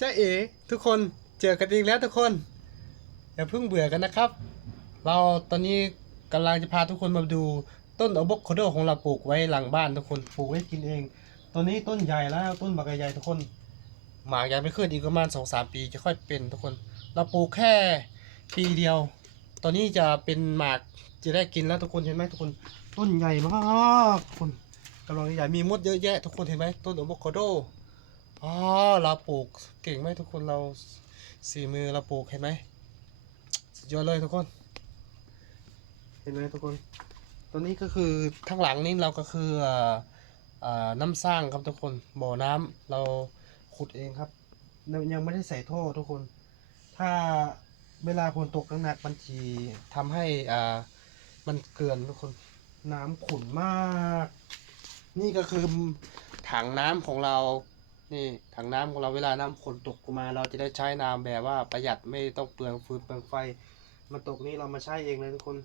จ้าเอ๋ทุกคนเจอกันอีกแล้วทุกคน อย่าเพิ่งเบื่อกันนะครับ เราตอนนี้กำลังจะพาทุกคนมาดูต้นอะโวคาโดของเราปลูกไว้หลังบ้านทุกคนปลูกไว้กินเองตัวนี้ต้นใหญ่แล้วต้นบักใหญ่ทุกคนหมากยังไม่ขึ้นอีกประมาณสองสามปีจะค่อยเป็นทุกคน เราปลูกแค่ปีเดียว ตอนนี้จะเป็นหมากจะได้กินแล้วทุกคนเห็นไหมทุกคน ต้นใหญ่มากทุกคนกำลังใหญ่มีมดเยอะแยะทุกคนเห็นไหมต้นอะโวคาโด อ๋อเราปลูกเก่งไหมทุกคนเราสี่มือเราปลูกเห็นไหมสุดยอดเลยทุกคน เห็นไหมทุกคนตัวนี้ก็คือข้างหลังนี่เราก็คืออน้ำสร้างครับทุกคนบ่อน้ำเราขุดเองครับ ยังไม่ได้ใส่ท่อทุกคน ถ้าเวลาฝนตกหนักๆมันจีทำให้อ่ามันเกินทุกคนน้ำขุ่นมาก นี่ก็คือถังน้ำของเรา นี่ถังน้ำของเราเวลาน้ำฝนตกมา เราจะได้ใช้น้ำแบบว่าประหยัดไม่ต้องเปลืองฟืนเปลืองไฟ มันตกนี่เรามาใช้เองเลยทุกคน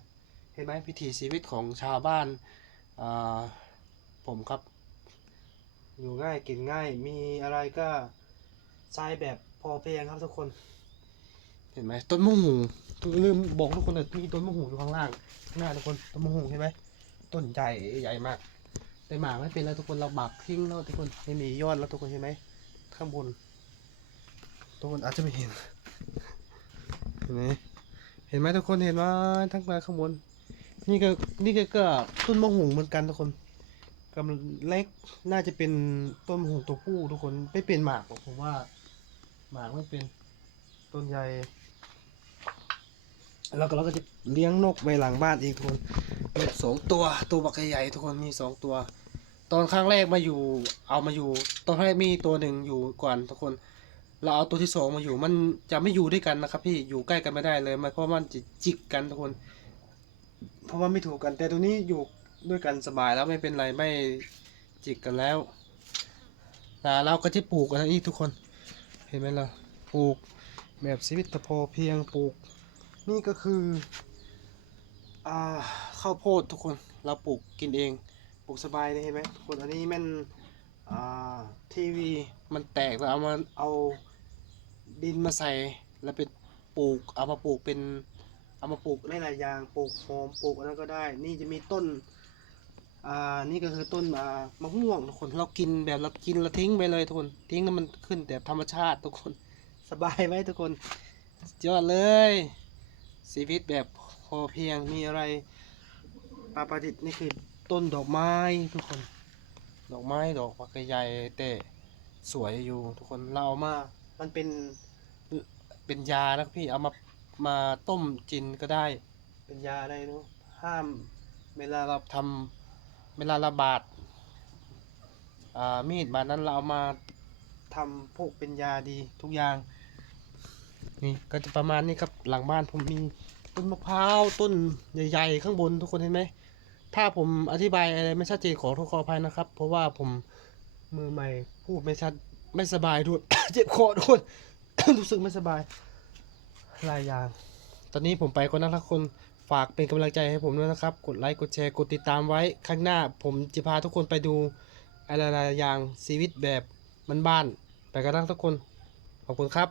เห็นไหมพิถีชีวิตของชาวบ้านผมครับ อยู่ง่ายกินง่ายมีอะไรก็ใช้แบบพอเพียงครับทุกคน เห็นไหมต้นมะหูลืมบอกทุกคนเลยมีต้นมะหูอยู่ข้างล่างข้างหน้าทุกคนต้นมะหูเห็นไหมต้นใหญ่ใหญ่มาก แต่หมากไม่เป็นแล้วทุกคนเราบักทิ้งแล้วทุกคนไม่มียอดแล้วทุกคนเห็นไหมข้างบน ทุกคนอาจจะไม่เห็น เห็นไหมเห็นไหมทุกคนเห็นไหมทั้งมาข้างบน นี่ก็นี่ก็ก็ต้นมะหูเหมือนกันทุกคนกำลังเล็กน่าจะเป็นต้นมะหูตัวผู้ทุกคนไม่เป็นหมากหรอกผมว่า หมากไม่เป็นต้นใหญ่แล้วก็เราก็จะเลี้ยงนกไว้หลังบ้านเองทุกคนนสองตัวตัวบักใหญ่ทุกคนมีสองตัว ตอนครั้งแรกมาอยู่ เอามาอยู่ ตอนแรกมีตัวหนึ่งอยู่ก่อนทุกคน เราเอาตัวที่สองมาอยู่ มันจะไม่อยู่ด้วยกันนะครับ พี่อยู่ใกล้กันไม่ได้เลยมันเพราะมันจะจิกกันทุกคน เพราะว่าไม่ถูกกัน แต่ตัวนี้อยู่ด้วยกันสบายแล้วไม่เป็นไรไม่จิกกันแล้วนะเราก็จะปลูกอันนี้ทุกคน เห็นไหมล่ะปลูกแบบชีวิตพอเพียงปลูก นี่ก็คืออ่าข้าวโพดทุกคนเราปลูกกินเอง ปลูกสบายเลยเห็นไหมคนอันนี้มันทีวีมันแตกแล้วเอามาเอาดินมาใส่แล้วไปปลูกเอามาปลูกเป็นเอามาปลูกได้หลายอย่างปลูกหอมปลูกอะไรก็ได้ นี่จะมีต้นอ่านี่ก็คือต้นอ่ามะม่วงทุกคนเรากินแบบเรากินเราทิ้งไปเลยทุกคนทิ้งแล้วมันขึ้นแบบธรรมชาติทุกคนสบายไหมทุกคนยอดเลยชีวิตแบบพอเพียงมีอะไรปาปาดิษฐ์นี่คือ ต้นดอกไม้ทุกคน ดอกไม้ดอกปักใหญ่แต่สวยอยู่ทุกคนเราเอามามันเป็นเป็นยานะพี่เอามามาต้มจินก็ได้ เป็นยาอะไรเนาะห้ามเวลาเราทำเวลาระบาดอ่ามีดบาดนั้นเราเอามาทำพวกเป็นยาดีทุกอย่าง นี่ก็จะประมาณนี้ครับหลังบ้านผมมีต้นมะพร้าวต้นใหญ่ ๆ ข้างบนทุกคนเห็นไหม ถ้าผมอธิบายอะไรไม่ชัดเจนขอโทษขออภัยนะครับ เพราะว่าผมมือใหม่พูดไม่ชัดไม่สบายด้วย เจ็บคอด้วยรู้สึกไม่สบายหลายอย่าง ตอนนี้ผมไปก่อนนะครับคนฝากเป็นกำลังใจให้ผมด้วยนะครับ กดไลค์กดแชร์กดติดตามไว้ข้างหน้า ผมจะพาทุกคนไปดูอะไรหลายๆอย่างชีวิตแบบมันบ้านๆไปกันนะทุกคนขอบคุณครับ